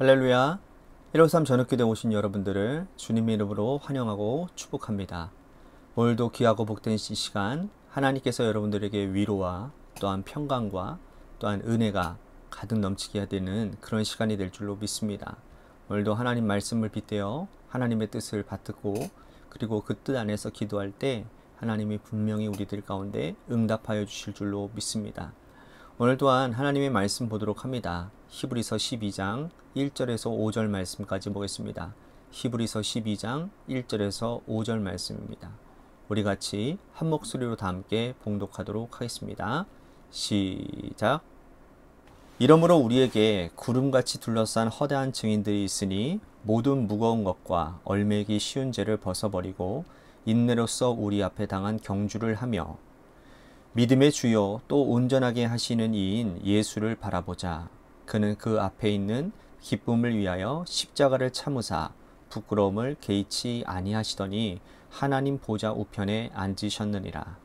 할렐루야. 153 전업교대 오신 여러분들을 주님의 이름으로 환영하고 축복합니다. 오늘도 귀하고 복된 이 시간 하나님께서 여러분들에게 위로와 또한 평강과 또한 은혜가 가득 넘치게 되는 그런 시간이 될 줄로 믿습니다. 오늘도 하나님 말씀을 빗대어 하나님의 뜻을 받듣고 그리고 그 뜻 안에서 기도할 때 하나님이 분명히 우리들 가운데 응답하여 주실 줄로 믿습니다. 오늘 또한 하나님의 말씀 보도록 합니다. 히브리서 12장 1절에서 5절 말씀까지 보겠습니다. 히브리서 12장 1절에서 5절 말씀입니다. 우리 같이 한 목소리로 다 함께 봉독하도록 하겠습니다. 시작. 이러므로 우리에게 구름같이 둘러싼 허다한 증인들이 있으니 모든 무거운 것과 얼매기 쉬운 죄를 벗어버리고 인내로써 우리 앞에 당한 경주를 하며 믿음의 주요 또 온전하게 하시는 이인 예수를 바라보자. 그는 그 앞에 있는 기쁨을 위하여 십자가를 참으사 부끄러움을 개의치 아니하시더니 하나님 보좌 우편에 앉으셨느니라.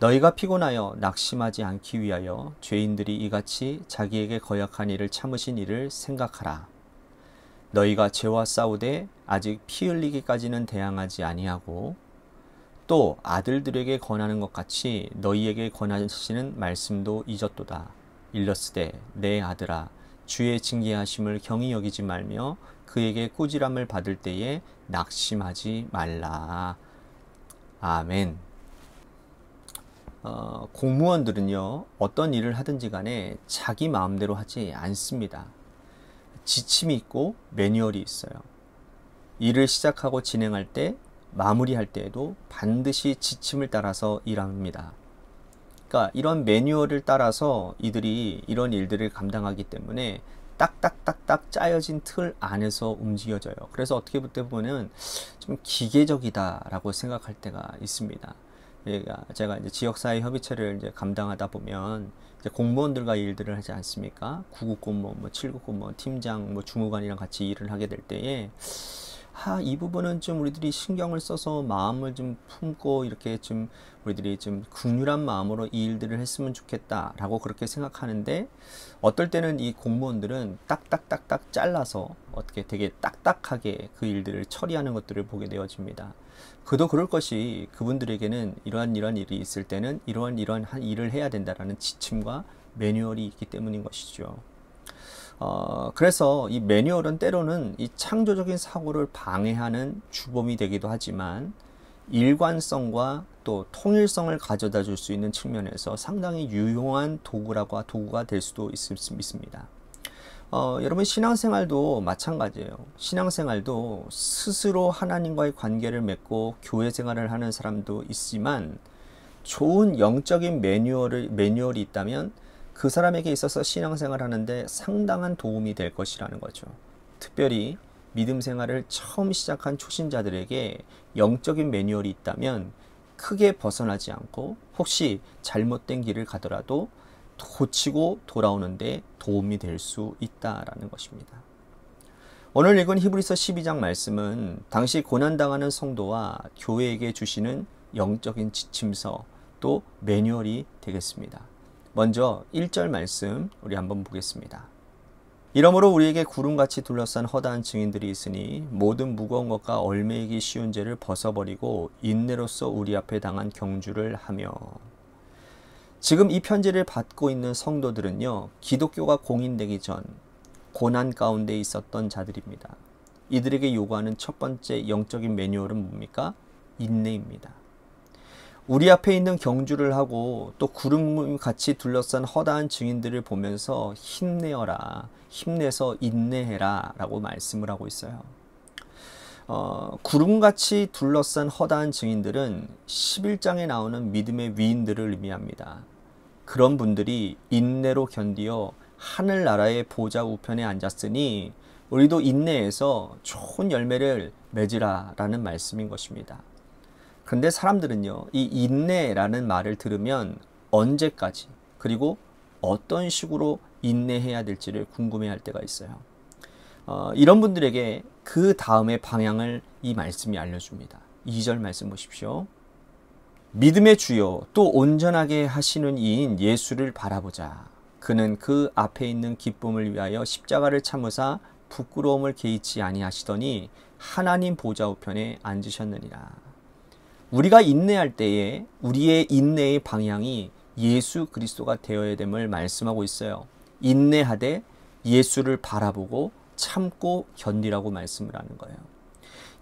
너희가 피곤하여 낙심하지 않기 위하여 죄인들이 이같이 자기에게 거역한 일을 참으신 일을 생각하라. 너희가 죄와 싸우되 아직 피 흘리기까지는 대항하지 아니하고 또 아들들에게 권하는 것 같이 너희에게 권하시는 말씀도 잊었도다. 일렀으되 내 아들아 주의 징계하심을 경히 여기지 말며 그에게 꾸지람을 받을 때에 낙심하지 말라. 아멘. 공무원들은요 어떤 일을 하든지 간에 자기 마음대로 하지 않습니다. 지침이 있고 매뉴얼이 있어요. 일을 시작하고 진행할 때 마무리할 때에도 반드시 지침을 따라서 일합니다. 그러니까 이런 매뉴얼을 따라서 이들이 이런 일들을 감당하기 때문에 딱딱딱딱 짜여진 틀 안에서 움직여져요. 그래서 어떻게 보면 좀 기계적이다라고 생각할 때가 있습니다. 제가 이제 지역사회 협의체를 이제 감당하다 보면 이제 공무원들과 일들을 하지 않습니까? 9급 공무원, 7급 공무원, 팀장, 주무관이랑 같이 일을 하게 될 때에 이 부분은 좀 우리들이 신경을 써서 마음을 좀 품고 이렇게 좀 우리들이 좀 긍휼한 마음으로 이 일들을 했으면 좋겠다라고 그렇게 생각하는데 어떨 때는 이 공무원들은 딱딱딱딱 잘라서 어떻게 되게 딱딱하게 그 일들을 처리하는 것들을 보게 되어집니다. 그도 그럴 것이 그분들에게는 이러한 일이 있을 때는 이러한 일을 해야 된다라는 지침과 매뉴얼이 있기 때문인 것이죠. 그래서 이 매뉴얼은 때로는 이 창조적인 사고를 방해하는 주범이 되기도 하지만 일관성과 또 통일성을 가져다 줄 수 있는 측면에서 상당히 유용한 도구가 될 수도 있습니다. 여러분 신앙생활도 마찬가지예요. 신앙생활도 스스로 하나님과의 관계를 맺고 교회 생활을 하는 사람도 있지만 좋은 영적인 매뉴얼이 있다면 그 사람에게 있어서 신앙생활 하는데 상당한 도움이 될 것이라는 거죠. 특별히 믿음 생활을 처음 시작한 초신자들에게 영적인 매뉴얼이 있다면 크게 벗어나지 않고 혹시 잘못된 길을 가더라도 고치고 돌아오는데 도움이 될 수 있다라는 것입니다. 오늘 읽은 히브리서 12장 말씀은 당시 고난당하는 성도와 교회에게 주시는 영적인 지침서 또 매뉴얼이 되겠습니다. 먼저 1절 말씀 우리 한번 보겠습니다. 이러므로 우리에게 구름같이 둘러싼 허다한 증인들이 있으니 모든 무거운 것과 얼매이기 쉬운 죄를 벗어버리고 인내로써 우리 앞에 당한 경주를 하며. 지금 이 편지를 받고 있는 성도들은요 기독교가 공인되기 전 고난 가운데 있었던 자들입니다. 이들에게 요구하는 첫 번째 영적인 매뉴얼은 뭡니까? 인내입니다. 우리 앞에 있는 경주를 하고 또 구름같이 둘러싼 허다한 증인들을 보면서 힘내어라, 힘내서 인내해라 라고 말씀을 하고 있어요. 구름같이 둘러싼 허다한 증인들은 11장에 나오는 믿음의 위인들을 의미합니다. 그런 분들이 인내로 견디어 하늘나라의 보좌 우편에 앉았으니 우리도 인내해서 좋은 열매를 맺으라 라는 말씀인 것입니다. 그런데 사람들은요 이 인내라는 말을 들으면 언제까지 그리고 어떤 식으로 인내해야 될지를 궁금해할 때가 있어요. 이런 분들에게 그 다음의 방향을 이 말씀이 알려줍니다. 2절 말씀 보십시오. 믿음의 주요 또 온전하게 하시는 이인 예수를 바라보자. 그는 그 앞에 있는 기쁨을 위하여 십자가를 참으사 부끄러움을 개의치 아니하시더니 하나님 보좌 우편에 앉으셨느니라. 우리가 인내할 때에 우리의 인내의 방향이 예수 그리스도가 되어야 됨을 말씀하고 있어요. 인내하되 예수를 바라보고 참고 견디라고 말씀을 하는 거예요.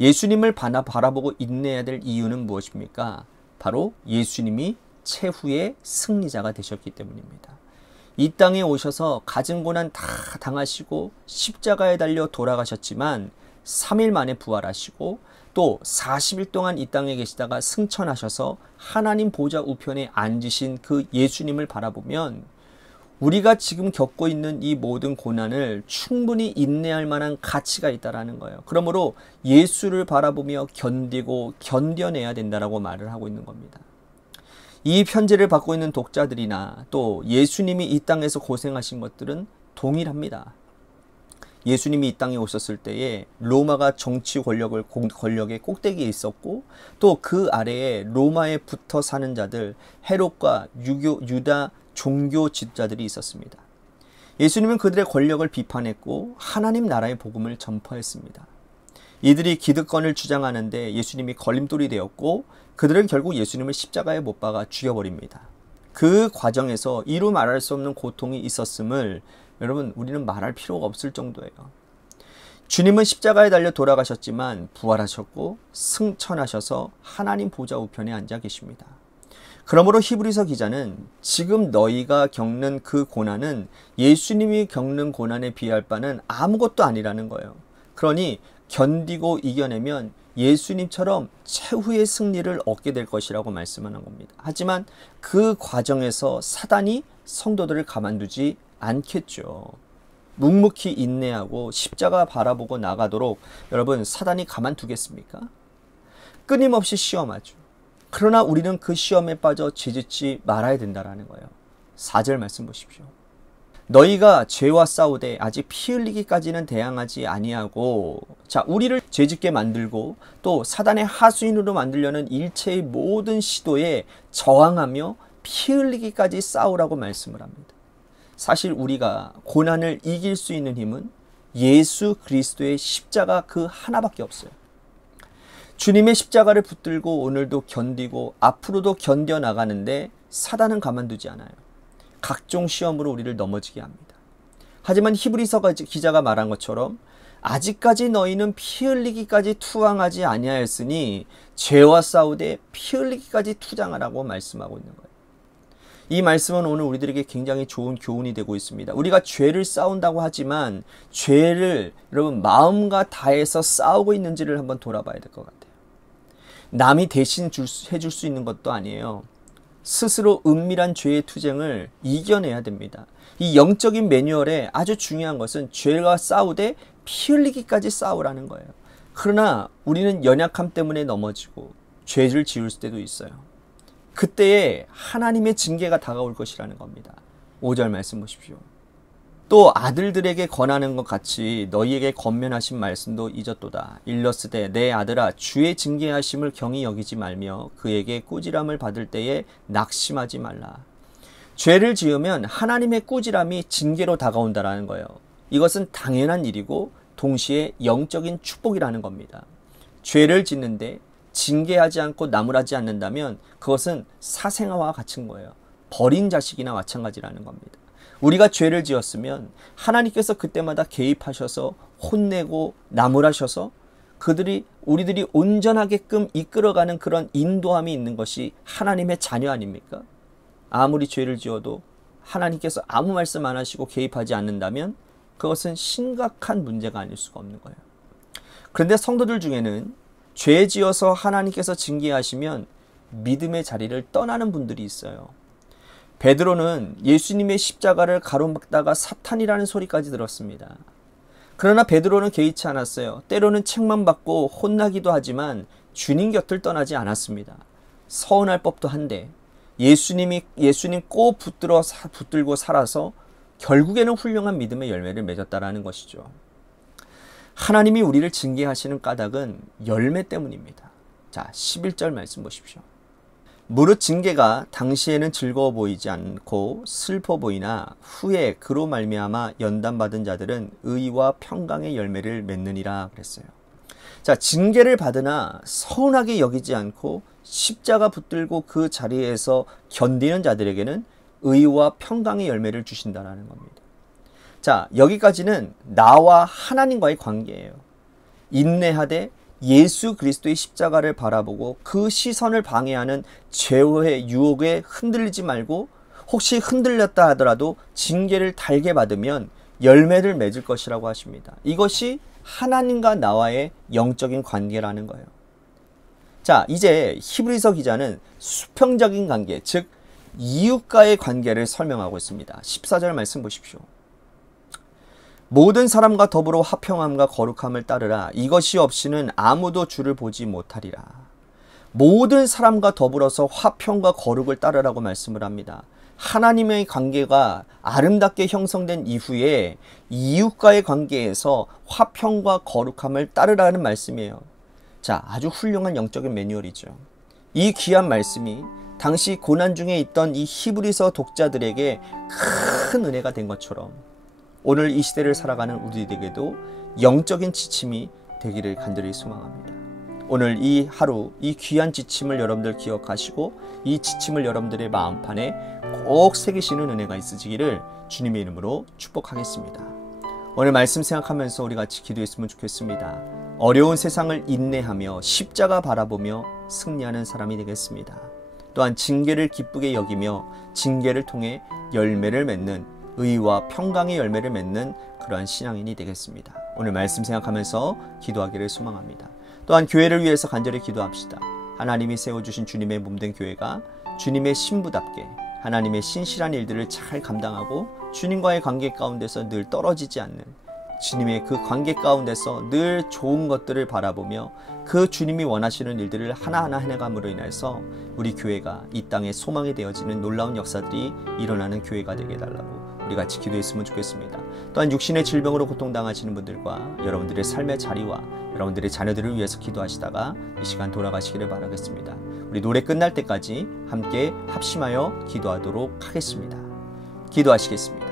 예수님을 바라보고 인내해야 될 이유는 무엇입니까? 바로 예수님이 최후의 승리자가 되셨기 때문입니다. 이 땅에 오셔서 가진 고난 다 당하시고 십자가에 달려 돌아가셨지만 3일 만에 부활하시고 또 40일 동안 이 땅에 계시다가 승천하셔서 하나님 보좌 우편에 앉으신 그 예수님을 바라보면 우리가 지금 겪고 있는 이 모든 고난을 충분히 인내할 만한 가치가 있다는 거예요. 그러므로 예수를 바라보며 견디고 견뎌내야 된다라고 말을 하고 있는 겁니다. 이 편지를 받고 있는 독자들이나 또 예수님이 이 땅에서 고생하신 것들은 동일합니다. 예수님이 이 땅에 오셨을 때에 로마가 정치 권력의 꼭대기에 있었고 또 그 아래에 로마에 붙어 사는 자들 헤롯과 유다 종교 지도자들이 있었습니다. 예수님은 그들의 권력을 비판했고 하나님 나라의 복음을 전파했습니다. 이들이 기득권을 주장하는데 예수님이 걸림돌이 되었고 그들은 결국 예수님을 십자가에 못 박아 죽여버립니다. 그 과정에서 이루 말할 수 없는 고통이 있었음을 여러분 우리는 말할 필요가 없을 정도예요. 주님은 십자가에 달려 돌아가셨지만 부활하셨고 승천하셔서 하나님 보좌 우편에 앉아 계십니다. 그러므로 히브리서 기자는 지금 너희가 겪는 그 고난은 예수님이 겪는 고난에 비할 바는 아무것도 아니라는 거예요. 그러니 견디고 이겨내면 예수님처럼 최후의 승리를 얻게 될 것이라고 말씀하는 겁니다. 하지만 그 과정에서 사단이 성도들을 가만두지 않겠죠. 묵묵히 인내하고 십자가 바라보고 나가도록 여러분 사단이 가만두겠습니까? 끊임없이 시험하죠. 그러나 우리는 그 시험에 빠져 죄짓지 말아야 된다는 거예요. 4절 말씀 보십시오. 너희가 죄와 싸우되 아직 피 흘리기까지는 대항하지 아니하고, 자, 우리를 죄짓게 만들고 또 사단의 하수인으로 만들려는 일체의 모든 시도에 저항하며 피 흘리기까지 싸우라고 말씀을 합니다. 사실 우리가 고난을 이길 수 있는 힘은 예수 그리스도의 십자가 그 하나밖에 없어요. 주님의 십자가를 붙들고 오늘도 견디고 앞으로도 견뎌나가는데 사단은 가만두지 않아요. 각종 시험으로 우리를 넘어지게 합니다. 하지만 히브리서 기자가 말한 것처럼 아직까지 너희는 피 흘리기까지 투항하지 아니하였으니 죄와 싸우되 피 흘리기까지 투장하라고 말씀하고 있는 거예요. 이 말씀은 오늘 우리들에게 굉장히 좋은 교훈이 되고 있습니다. 우리가 죄를 싸운다고 하지만 죄를 여러분 마음과 다해서 싸우고 있는지를 한번 돌아봐야 될 것 같아요. 남이 대신 해줄 수 있는 것도 아니에요. 스스로 은밀한 죄의 투쟁을 이겨내야 됩니다. 이 영적인 매뉴얼에 아주 중요한 것은 죄와 싸우되 피 흘리기까지 싸우라는 거예요. 그러나 우리는 연약함 때문에 넘어지고 죄를 지을 때도 있어요. 그때에 하나님의 징계가 다가올 것이라는 겁니다. 5절 말씀 보십시오. 또 아들들에게 권하는 것 같이 너희에게 권면하신 말씀도 잊었도다. 일러스되 내 아들아 주의 징계하심을 경히 여기지 말며 그에게 꾸지람을 받을 때에 낙심하지 말라. 죄를 지으면 하나님의 꾸지람이 징계로 다가온다라는 거예요. 이것은 당연한 일이고 동시에 영적인 축복이라는 겁니다. 죄를 짓는데 징계하지 않고 나무라지 않는다면 그것은 사생아와 같은 거예요. 버린 자식이나 마찬가지라는 겁니다. 우리가 죄를 지었으면 하나님께서 그때마다 개입하셔서 혼내고 나무라셔서 우리들이 온전하게끔 이끌어가는 그런 인도함이 있는 것이 하나님의 자녀 아닙니까? 아무리 죄를 지어도 하나님께서 아무 말씀 안 하시고 개입하지 않는다면 그것은 심각한 문제가 아닐 수가 없는 거예요. 그런데 성도들 중에는 죄 지어서 하나님께서 징계하시면 믿음의 자리를 떠나는 분들이 있어요. 베드로는 예수님의 십자가를 가로막다가 사탄이라는 소리까지 들었습니다. 그러나 베드로는 개의치 않았어요. 때로는 책망받고 혼나기도 하지만 주님 곁을 떠나지 않았습니다. 서운할 법도 한데 예수님 꼭 붙들고 살아서 결국에는 훌륭한 믿음의 열매를 맺었다라는 것이죠. 하나님이 우리를 징계하시는 까닭은 열매 때문입니다. 자, 11절 말씀 보십시오. 무릇 징계가 당시에는 즐거워 보이지 않고 슬퍼 보이나 후에 그로 말미암아 연단받은 자들은 의와 평강의 열매를 맺느니라 그랬어요. 자, 징계를 받으나 서운하게 여기지 않고 십자가 붙들고 그 자리에서 견디는 자들에게는 의와 평강의 열매를 주신다라는 겁니다. 자, 여기까지는 나와 하나님과의 관계예요. 인내하되 예수 그리스도의 십자가를 바라보고 그 시선을 방해하는 죄의 유혹에 흔들리지 말고 혹시 흔들렸다 하더라도 징계를 달게 받으면 열매를 맺을 것이라고 하십니다. 이것이 하나님과 나와의 영적인 관계라는 거예요. 자, 이제 히브리서 기자는 수평적인 관계, 즉 이웃과의 관계를 설명하고 있습니다. 14절 말씀 보십시오. 모든 사람과 더불어 화평함과 거룩함을 따르라. 이것이 없이는 아무도 주를 보지 못하리라. 모든 사람과 더불어서 화평과 거룩을 따르라고 말씀을 합니다. 하나님의 관계가 아름답게 형성된 이후에 이웃과의 관계에서 화평과 거룩함을 따르라는 말씀이에요. 자, 아주 훌륭한 영적인 매뉴얼이죠. 이 귀한 말씀이 당시 고난 중에 있던 이 히브리서 독자들에게 큰 은혜가 된 것처럼 오늘 이 시대를 살아가는 우리에게도 영적인 지침이 되기를 간절히 소망합니다. 오늘 이 하루 이 귀한 지침을 여러분들 기억하시고 이 지침을 여러분들의 마음판에 꼭 새기시는 은혜가 있으시기를 주님의 이름으로 축복하겠습니다. 오늘 말씀 생각하면서 우리 같이 기도했으면 좋겠습니다. 어려운 세상을 인내하며 십자가 바라보며 승리하는 사람이 되겠습니다. 또한 징계를 기쁘게 여기며 징계를 통해 열매를 맺는 의와 평강의 열매를 맺는 그러한 신앙인이 되겠습니다. 오늘 말씀 생각하면서 기도하기를 소망합니다. 또한 교회를 위해서 간절히 기도합시다. 하나님이 세워주신 주님의 몸된 교회가 주님의 신부답게 하나님의 신실한 일들을 잘 감당하고 주님과의 관계 가운데서 늘 떨어지지 않는 주님의 그 관계 가운데서 늘 좋은 것들을 바라보며 그 주님이 원하시는 일들을 하나하나 해나감으로 인해서 우리 교회가 이 땅에 소망이 되어지는 놀라운 역사들이 일어나는 교회가 되게 해달라고 우리 같이 기도했으면 좋겠습니다. 또한 육신의 질병으로 고통당하시는 분들과 여러분들의 삶의 자리와 여러분들의 자녀들을 위해서 기도하시다가 이 시간 돌아가시기를 바라겠습니다. 우리 노래 끝날 때까지 함께 합심하여 기도하도록 하겠습니다. 기도하시겠습니다.